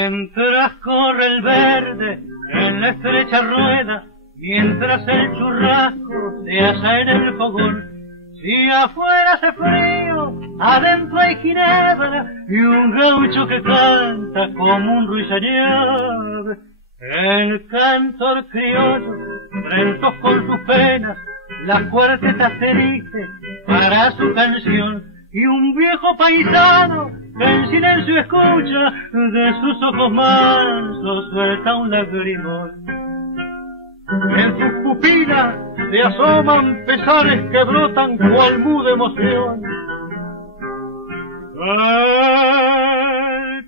Mientras corre el verde en la estrecha rueda, mientras el churrasco se asa en el fogón, si afuera hace frío, adentro hay ginebra y un gaucho que canta como un ruiseñor. El cantor criollo, rentos con sus penas, las cuartetas se dice para su canción, y un viejo paisano que en silencio escucha, de sus ojos mansos suelta un lagrimón. En sus pupilas se asoman pesares que brotan cual muda emoción.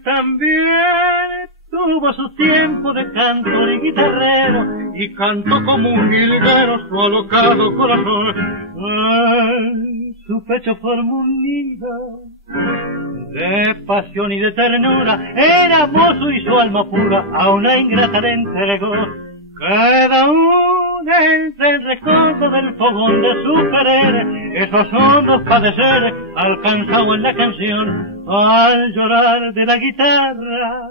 También tuvo su tiempo de cantor y guitarrero, y cantó como un jilguero su alocado corazón. Su pecho formó un nido de pasión y de ternura, era mozo y su alma pura a una ingrata le entregó. Cada uno entre el recodo del fogón de su querer, esos hondos padeceres alcanzado en la canción, al llorar de la guitarra,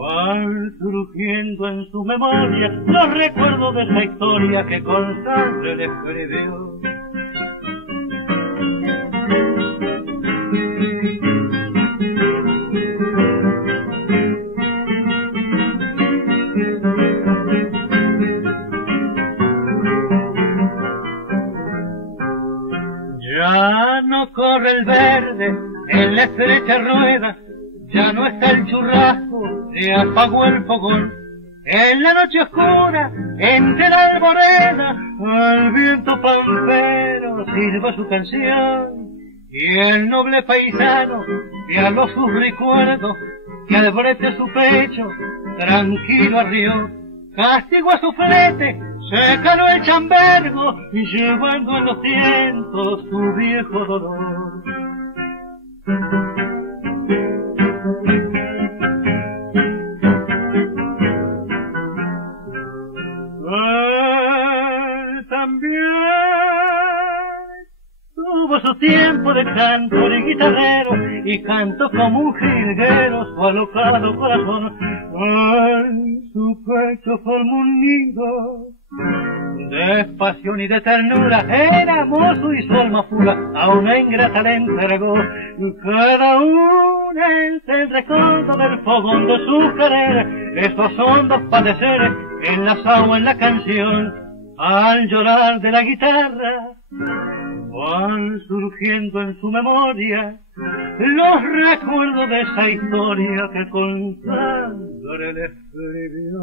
van surgiendo en su memoria los recuerdos de esa historia que con sangre le escribió. Ya no corre el verde en la estrecha rueda, ya no está el churrasco, se apagó el fogón. En la noche oscura, entre la alboreda, el viento pampero silba su canción. Y el noble paisano que aló sus recuerdos, que al brete su pecho tranquilo arrió, castigó a su flete, se caló el chambergo, y llevando en los tientos su viejo dolor. También tuvo su tiempo de cantor y guitarrero, y cantó como un jilguero su alocado corazón. Su pecho formó un nido de pasión y de ternura, era mozo y su alma pura a una ingrata le entregó. Cada uno entre el recodo del fogón de su querer, esos hondos padeceres enlazados en la canción, al llorar de la guitarra van surgiendo en su memoria los recuerdos de esa historia que con sangre le escribió.